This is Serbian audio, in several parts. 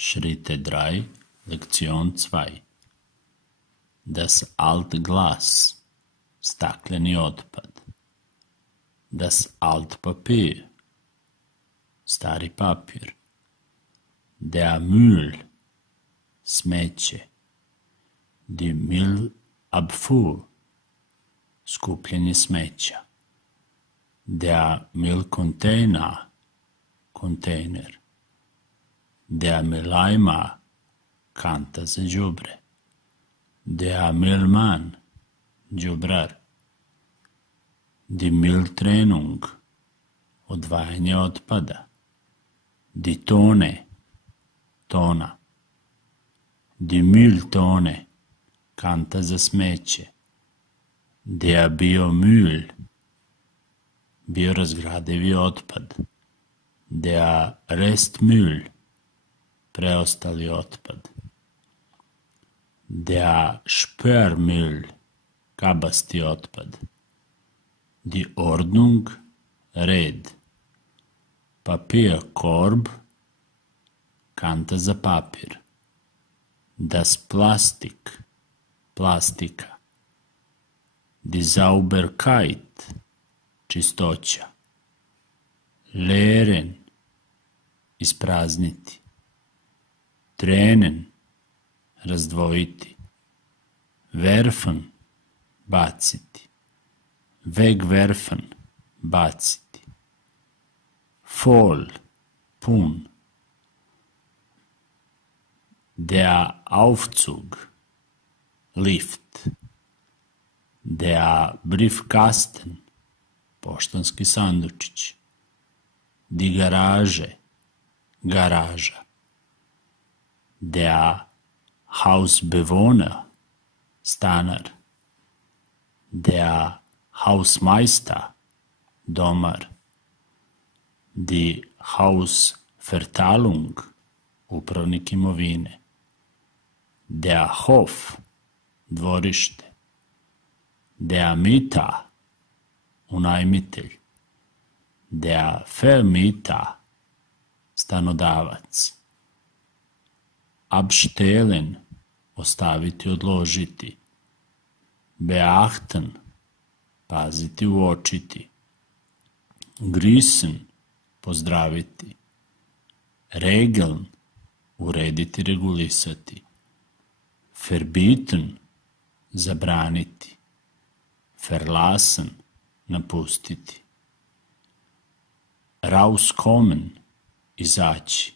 Schritte 3, Lektion 2. Das Altglas, stakleni otpad. Das Altpapier, stari papir. Der Müll, smeće. Die Müllabfuhr, skupljanje smeća. Der Müllcontainer, kontejner. Der Mülleimer, kanta za đubre. Der Müllmann, đubrar. Die Mülltrennung, odvajanje otpada. Die Tonne, tona. Die Mülltonne, kanta za smeće. Der Biomüll, biorazgradivi otpad. Der Restmüll, preostali otpad. Der Sperrmüll, kabasti otpad. Die Ordnung, red. Papierkorb, kanta za papir. Das Plastik, plastika. Die Sauberkeit, čistoća. Leeren, isprazniti. Trennen, razdvojiti. Werfen, baciti. Wegwerfen, baciti. Voll, pun. Der Aufzug, lift. Der Briefkasten, poštanski sandučić. Die Garage, garaža. Der Hausbewohner, stanar. Der Hausmeister, domar. Die Hausverteilung, upravnik imovine. Der Hof, dvorište. Der Mieter, unajmitelj. Der Vermieter, stanodavac. Abstellen, ostaviti, odložiti. Beachten, paziti, uočiti. Grüßen, pozdraviti. Regeln, urediti, regulisati. Verbieten, zabraniti. Verlassen, napustiti. Rauskommen, izaći.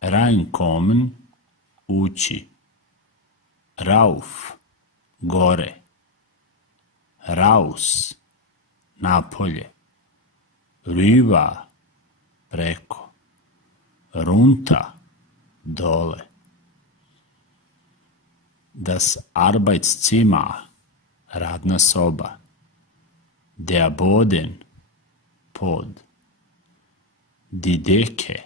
Reinkommen, ući. Rauf, gore. Raus, napolje. Rüber, preko. Runter, dole. Das Arbeitszimmer, radna soba. Der Boden, pod. Die Decke,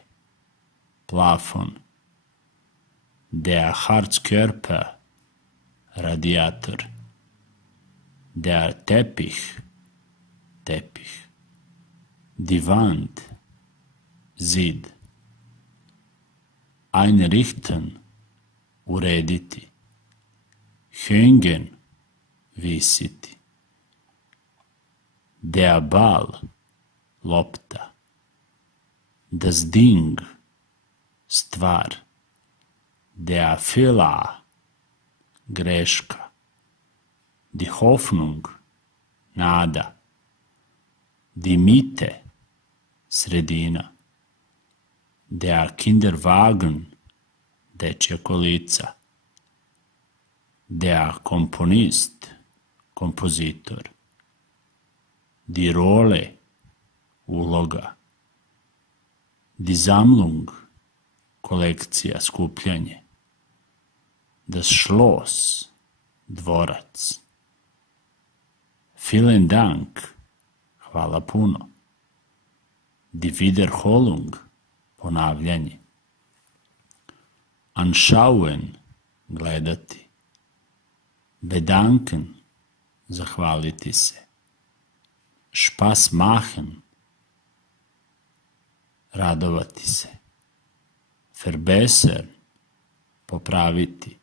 plafon. Der Herzkörper, radiator. Der Teppich, tepih. Die Wand, zid. Einrichten, urediti. Hängen, visiti. Der Ball, lopta. Das Ding, stvar. Der Fehler, greška. Die Hoffnung, nada. Die Mitte, sredina. Der Kinderwagen, dečja kolica. Der Komponist, kompozitor. Die Rolle, uloga. Die Sammlung, kolekcija, skupljanje. Das Schloss, dvorac. Vielen Dank, hvala puno. Die Wiederholung, ponavljanje. Anschauen, gledati. Bedanken, zahvaliti se. Spaß machen, radovati se. verbessern, popraviti.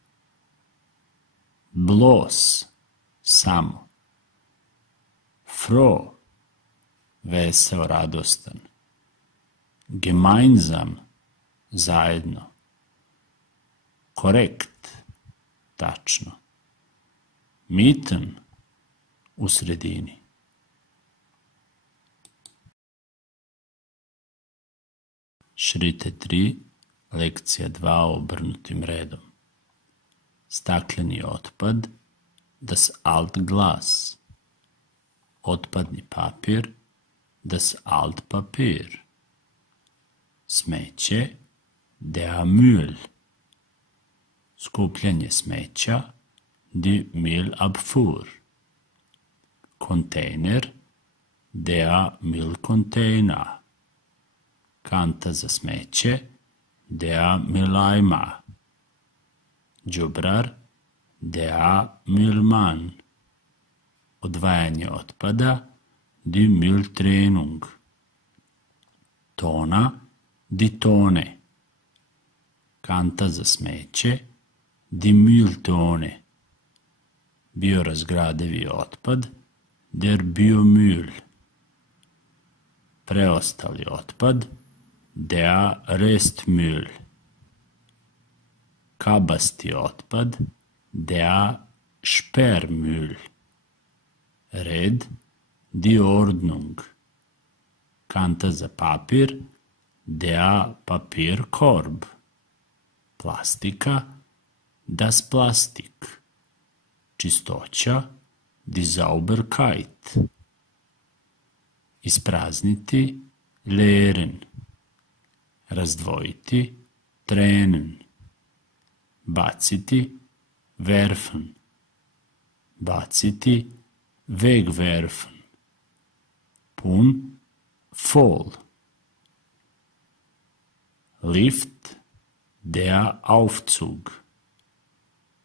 Bloß, samo. Froh, veseo, radostan. Gemeinsam, zajedno. Korekt, tačno. Mitten, u sredini. Šrite 3, lekcija 2 obrnutim redom. Stakleni otpad, das Altglas. Otpadni papir, das Altpapier. Smeće, der Müll. Skupljanje smeća, die Müllabfuhr. Kontejner, der Müllcontainer. Kanta za smeće, der Mülleimer. Đubrar, der Müllmann. Odvajanje otpada, die Mülltrennung. Tona, die Tone. Kanta za smeće, die Mülltone. Biorazgradivi otpad, der Biomüll. Preostali otpad, der Restmüll. Kabasti otpad, der Sperrmüll. Red, die Ordnung. Kanta za papir, der Papierkorb. Plastika, das Plastik. Čistoća, die Sauberkeit. Isprazniti, leeren. Razdvojiti, trennen. Baciti, werfen. Baciti, wegwerfen. Pun, voll. Lift, der Aufzug.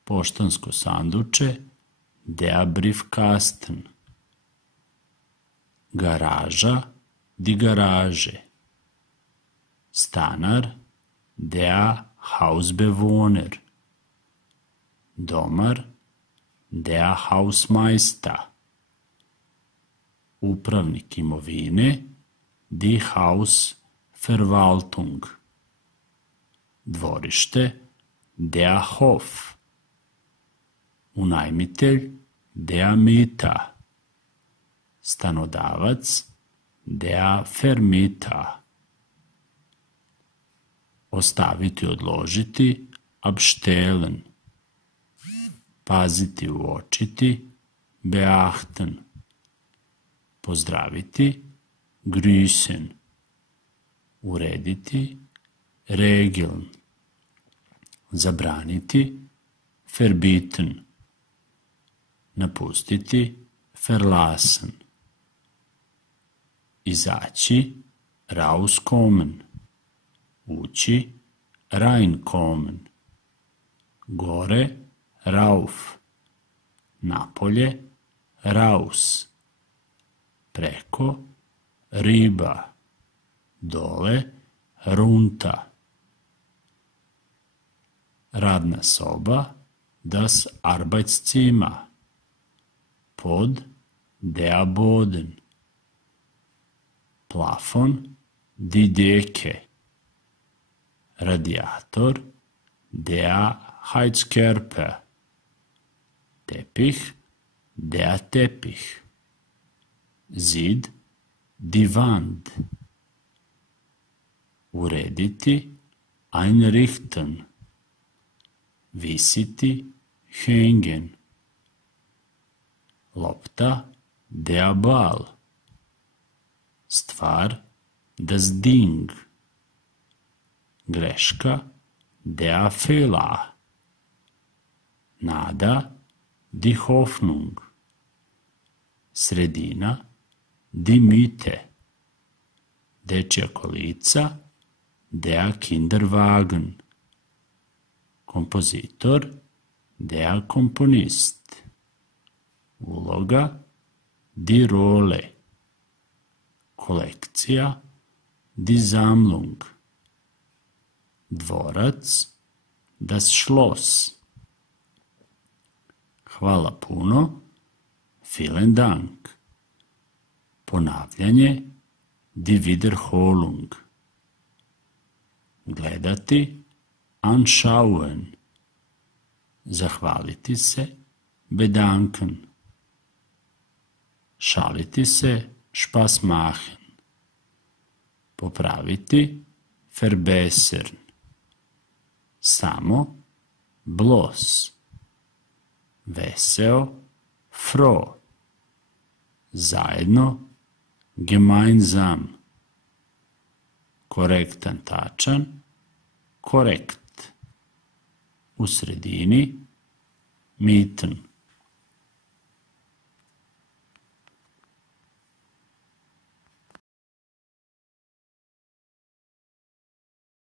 Poštansko sanduče, der Briefkasten. Garaža, die Garage. Stanar, der Hausbewohner. Domar, der Hausmeister. Upravnik imovine, die Hausverwaltung. Dvorište, der Hof. Unajmitelj, der Mieter. Stanodavac, der Vermieter. Ostaviti, odložiti, abstellen. Paziti, uočiti, beachten. Pozdraviti, grüßen. Urediti, regeln. Zabraniti, verbieten. Napustiti, verlassen. Izaći, rauskommen. Ući, reinkommen. Gore, rauf. Napolje, raus. Preko, riba. Dole, runta. Radna soba, das Arbeitszimmer. Pod, der Boden. Plafon, die Decke. Radiator, der Heizkörper. Teppich, der Teppich. Zid, die Wand. Urediti, einrichten. Visiti, hängen. Lopta, der Ball. Stvar, das Ding. Greška, der Fehler. Nada, die Hoffnung. Sredina, die Mitte. Dečja kolica, der Kinderwagen. Kompozitor, der Komponist. Uloga, die Rolle. Kolekcija, die Sammlung. dvorac, das Schloss. Hvala puno, vielen Dank. Ponavljanje, die Wiederholung. Gledati, anschauen. Zahvaliti se, bedanken. Šaliti se, Spaß machen. Popraviti, verbessern. Samo, bloß. Veseo, froh. Zajedno, gemeinsam. Korektan, tačan, korekt. U sredini, mitten.